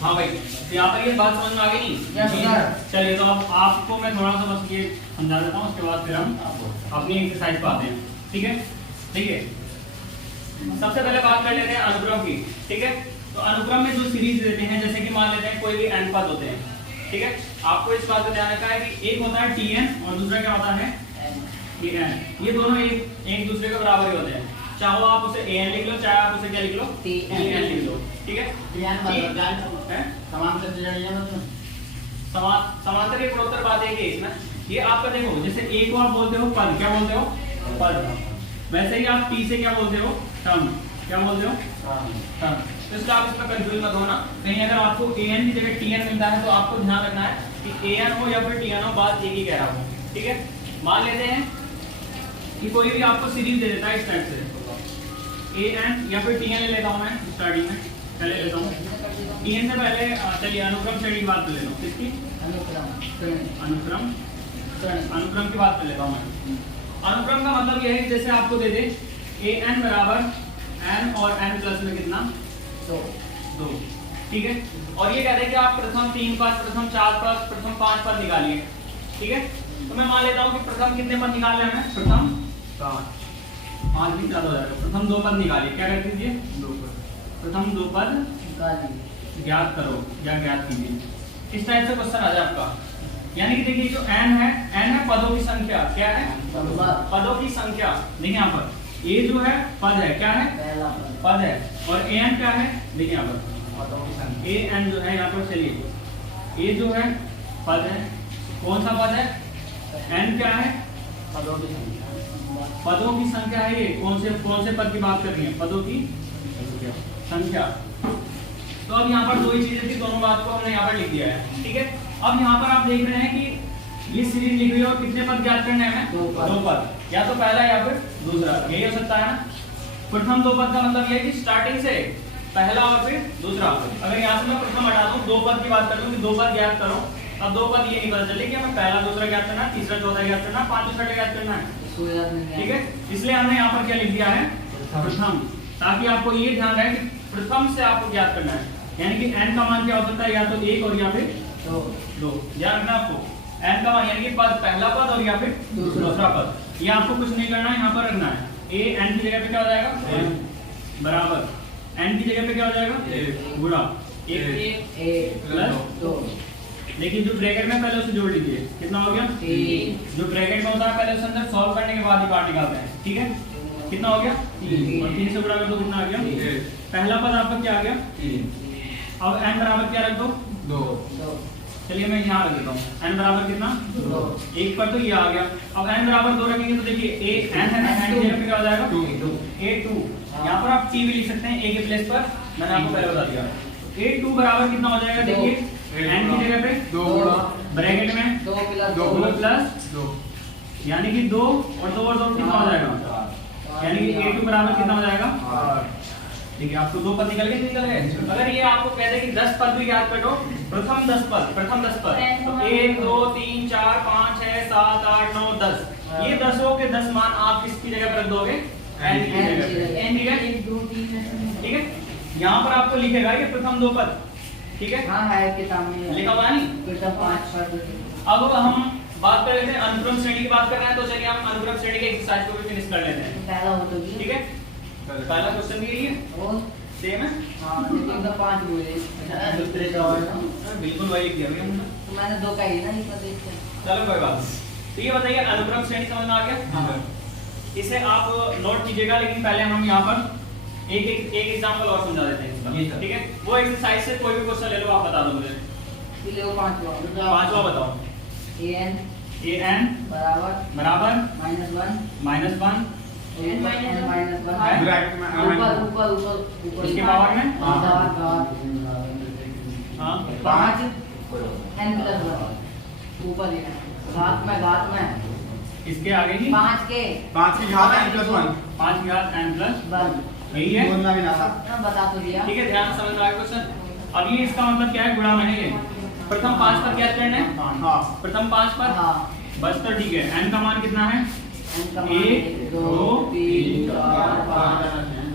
हाँ भाई, तो यहाँ पर ये बात समझ में आ गई नहीं? चलिए, तो अब आपको मैं थोड़ा सा बस ये समझा देता हूँ, उसके बाद फिर हम अपनी एक्सरसाइज पे आते हैं। ठीक है, देखिए सबसे पहले बात कर लेते हैं अनुक्रम की। ठीक है, तो अनुक्रम में जो सीरीज देते हैं, जैसे कि मान लेते हैं कोई भी n पद होते हैं। ठीक है, आपको इस बात का ध्यान रखना है कि एक होता है tn और दूसरा क्या होता है tn। ये दोनों एक दूसरे के बराबर ही होते हैं, चाहो आप उसे an लिख लो, चाहे आप उसे क्या लिख लो tn लिख लो। ठीक है, समांतर के गुणोत्तर बात एक है इसमें। ये आपका देखो, जैसे a को आप बोलते हो पद, क्या बोलते हो पद, वैसे ही आप t से क्या बोलते हो टर्म, क्या बोलते हो टर्म। तो इसलिए आप इसमें कंफ्यूज मत होना, कहीं अगर आपको an की जगह tn मिलता है तो आपको ध्यान रखना है कि an हो या फिर tn हो, बात एक ही कह रहा हूँ। ठीक है, मान लेते हैं कि कोई भी आपको सीरीज दे देता है इस टाइप से an या फिर tn ले लेता हूँ मैं स्टार्टिंग में, पहले लेता हूँ tn से पहले। चलिए अनुक्रम श्रेणी की बात कर लेता हूँ, किसकी अनुक्रम की बात कर लेता हूँ मैं। अनुक्रम का मतलब यह है जैसे आपको दे दे an बराबर n और n प्लस में कितना 2। ठीक है, और ये कहते हैं कि आप प्रथम 3 पद, प्रथम 4 पद, प्रथम 5 पद निकालिए। ठीक है, तो मैं मान लेता हूँ कि प्रथम कितने पद निकालने हैं, प्रथम 5 भी ज्यादा हो जाएगा। प्रथम 2 पद निकालिए, क्या कर दीजिए 2 पद, प्रथम 2 पद ज्ञात करो या ज्ञात कीजिए। इस टाइप से क्वेश्चन आ जाए आपका। यानी कि देखिए जो n है पदों की संख्या, क्या है पदों की संख्या। देखिए यहाँ पर a जो है पद है, क्या है पद है, और an क्या है, देखिए यहाँ पर an जो है यहाँ पर, चलिए a जो है पद है, कौन सा पद है, n क्या है पदों की संख्या है। ये कौन से पद की बात कर रही है, पदों की संख्या। तो अब यहाँ पर दो ही चीजें थी, दोनों बात को हमने यहाँ पर लिख दिया है। ठीक है, अब यहाँ पर आप देख रहे हैं कि ये सीरीज लिख रही है और कितने पद ज्ञात करने हैं, 2 पद, या तो पहला या फिर दूसरा, यही हो सकता है ना। प्रथम 2 पद का मतलब ये है कि स्टार्टिंग से पहला और फिर दूसरा। अगर यहाँ से मैं प्रथम हटा दूं, 2 पद की बात कर दूं कि 2 पद ज्ञात करो, अब 2 पद ये नहीं पता चले कि हमें पहला दूसरा ज्ञात करना है, तीसरा चौथा ज्ञात करना है, पांचवा छठा ज्ञात करना है। ठीक है, इसलिए हमने यहाँ पर क्या लिख दिया है प्रथम, ताकि आपको ये ध्यान रहे कि प्रथम से आपको ज्ञात करना है। यानी कि n का मान क्या हो सकता है, या तो 1 और या फिर 2। ध्यान रखना आपको, n का मान यानी कि पद, पहला पद और या फिर दूसरा पद। ये आपको कुछ नहीं करना है, यहाँ पर रखना है a n की जगह पे क्या हो जाएगा बराबर n की जगह पे क्या हो जाएगा गुणा 1 प्लस 2। देखिए जो ब्रैकेट में पहले उसे जोड़ लीजिए, कितना हो गया 3। जो ब्रैकेट में होता है पहले उसे अंदर सॉल्व करने के बाद ही पार्ट निकालते हैं। ठीक है, कितना हो गया 3, और 3 से गुणा कर दो, कितना आ गया पहला पद आपका क्या आ गया 3। अब n बराबर क्या रख दो 2। चलिए मैं यहाँ रख देता हूँ n बराबर कितना 2, 1 पर तो ये आ गया। अब n बराबर 2 रखेंगे तो देखिए n है ना, n की जगह पे क्या हो जाएगा 2। यहाँ पर आप t भी लिख सकते हैं a के प्लेस पर, मैंने आपको पहले बता दिया। a2 बराबर कितना हो जाएगा, देखिए n की जगह पे 2 ब्रैकेट में 2 प्लस 2, यानी कि 2 और 2 और 2 कितना हो जाएगा, यानी कि a2 बराबर कितना हो जाएगा। ठीक है, आपको 2 पद निकल गए। अगर ये आपको कह दे कि 10 पद भी याद कर लो, प्रथम 10 पद तो 1 2 3 4 5 6 7 8 9 10, ये 10 के 10 मान आप किसकी जगह पर रख दोगे, n की जगह पे। ठीक है, यहाँ पर आपको लिखेगा ये प्रथम 2 पद। ठीक है, हाँ है किताब में लिखा हुआ नहीं, प्रथम 5 पद। अब हम बात कर लेते हैं अनुक्रम श्रेणी की बात कर रहे हैं, तो चलिए हम अनुक्रम श्रेणी के एक्सरसाइज को भी फिनिश कर लेते हैं। पहला हो तो ठीक है, पहला क्वेश्चन भी यही है, और सेम है। हां लेकिन तो 5 बोले दूसरे का और बिल्कुल वही लिख दिया भैया हमने, तो मैंने 2 का ही ना नहीं पता इसका। चलो कोई बात नहीं। तो ये बताइए अनुक्रम श्रेणी समझ में आ गया। हां, इसे आप नोट कीजिएगा, लेकिन पहले हम यहाँ पर एक एग्जांपल और समझा देते हैं इसका। ठीक है, वो एक्सरसाइज से कोई भी क्वेश्चन ले लो, आप बता दो मुझे। ले लो 5वां बताओ। an बराबर -1 n -1 ब्रैकेट में ऊपर इसके पावर में हाँ हाँ 5 n + 1 ऊपर ही घात में इसके आगे ही 5 की घात n + 1 5 की घात n + 1 यही है। बोलना भी ना था, बता तो दिया। ठीक है, ध्यान से समझ में आया क्वेश्चन। अब ये इसका मतलब क्या है, गुणा में है। ये प्रथम 5 पर क्या करना है, हाँ प्रथम 5 पर हाँ बस तो ठीक है। n का मान कितना है, 1 2 3 4 5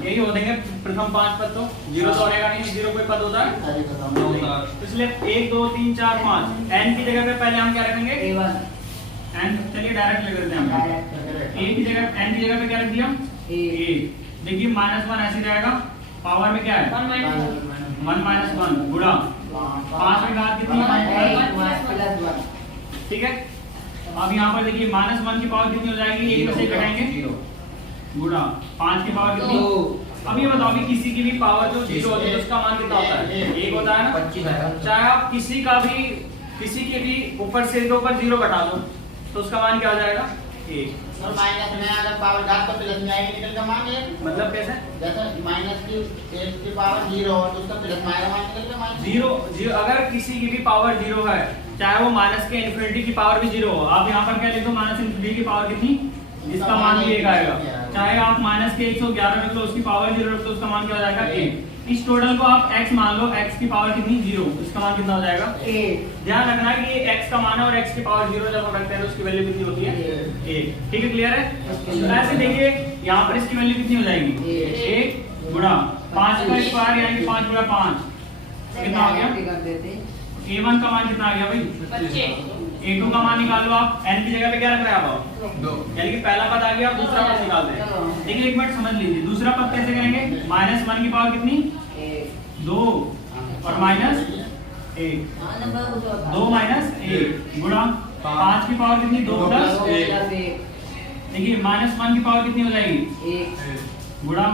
यही हो देंगे प्रथम 5 पद तो जीरो तो रहेगा नहीं, जीरो कोई पद होता है इसलिए 1 2 3 4 5 n की जगह पे पहले हम क्या रखेंगे A1 n, चलिए डायरेक्ट ले लेते हैं हम डायरेक्ट a की जगह n की जगह पे क्या रख दिया A a। देखिए -1 ऐसे रहेगा, पावर में क्या है 1 -1 गुणा 5 की घात कितनी है, ठीक है। अब यहाँ पर देखिए -1 की पावर कितनी हो जाएगी, एक में से घटाएंगे गुणा 5 की पावर कितनी। अब ये बताओ कि किसी की भी पावर जो 0 होती है तो उसका मान कितना होता है, 1 होता है ना। 25 आएगा। चाहे आप किसी के भी ऊपर से के ऊपर 0 घटा दो तो उसका मान क्या हो जाएगा 1। और माइनस में अगर पावर घात तो प्लस में आएगी, निकल का मान ये मतलब कैसे जैसे माइनस की 1 की पावर 0 हो तो उसका प्लस में आएगा, मान निकल का मान 0 अगर किसी की भी पावर 0 है, चाहे वो माइनस के इन्फिनिटी की पावर भी 0 हो, आप यहाँ पर क्या लिख दो माइनस इन्फिनिटी की पावर कितनी, इसका मान भी 1 आएगा। चाहे आप माइनस के 111 रख लो, उसकी पावर 0 रख लो, उसका मान क्या हो जाएगा 1। इस टोटल को आप x मान लो, x की पावर कितनी 0, इसका मान कितना हो जाएगा 1। ध्यान रखना है कि ये x का मान है और x की पावर 0 जब हम रखते हैं तो उसकी वैल्यू कितनी होती है 1। ठीक है, क्लियर है। तो ऐसे देखिए यहाँ पर इसकी वैल्यू कितनी हो जाएगी 1 गुणा 5 का स्क्वायर यानी 5 गुणा 5 कितना आ गया। a1 का मान कितना आ गया भाई, a2 का मान निकाल लो आप, n की जगह पे क्या रख रहे हैं आप 2, यानी कि पहला पद आ गया, दूसरा पद निकालते हैं। देखिए एक मिनट समझ लीजिए, दूसरा पद कैसे करेंगे, -1 की पावर कितनी 2 और -1 2 -1 गुणा 5 की पावर कितनी 2 प्लस 1। देखिए -1 की पावर कितनी हो जाएगी 1 गुणा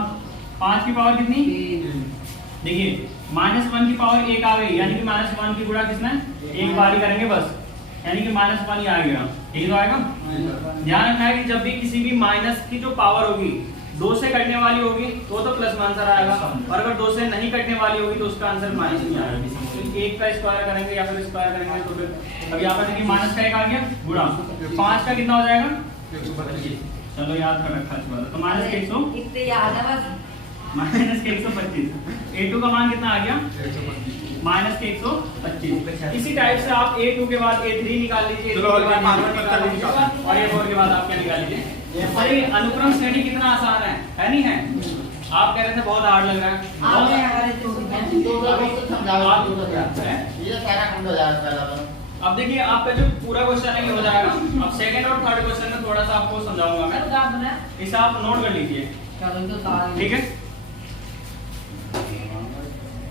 5 की पावर कितनी, देखिए -1 की पावर 1 आ गई, यानी कि -1 की गुणा किसने एक बार ही करेंगे बस, यानी कि -1 ही आ गया, ठीक तो आएगा। ध्यान रखना है कि जब भी किसी भी माइनस की जो पावर होगी 2 से कटने वाली होगी तो प्लस में आंसर आएगा, और अगर 2 से नहीं कटने वाली होगी तो उसका आंसर माइनस नहीं आएगा। तो 1 का स्क्वायर करेंगे या फिर स्क्वायर करेंगे तो फिर अब यहाँ पर देखिए माइनस का 1 आ गया गुणा 5 का कितना हो जाएगा 125। चलो याद कर रखा है, तो माइनस के 100 इतने याद है बस, माइनस के 125। a2 का मान कितना आ गया माइनस के 125। इसी टाइप से आप a2 के बाद a3 निकाल लीजिए, चलो, a4 के बाद और a1 निकाल लीजिए और a4 के बाद आप क्या निकाल लीजिए। अरे अनुक्रम श्रेणी कितना आसान है नहीं है। आप कह रहे थे बहुत हार्ड लग रहा है, आपने हमारे छोटी बहन तो वो समझाओ आप- ये सारा खंड हो जाएगा पहला तो। अब देखिए आपका जो पूरा क्वेश्चन है ये हो जाएगा। अब सेकंड और थर्ड क्वेश्चन में थोड़ा सा आपको समझाऊंगा मैं, इसे आप नोट कर लीजिए, चलो तो सारे ठीक है।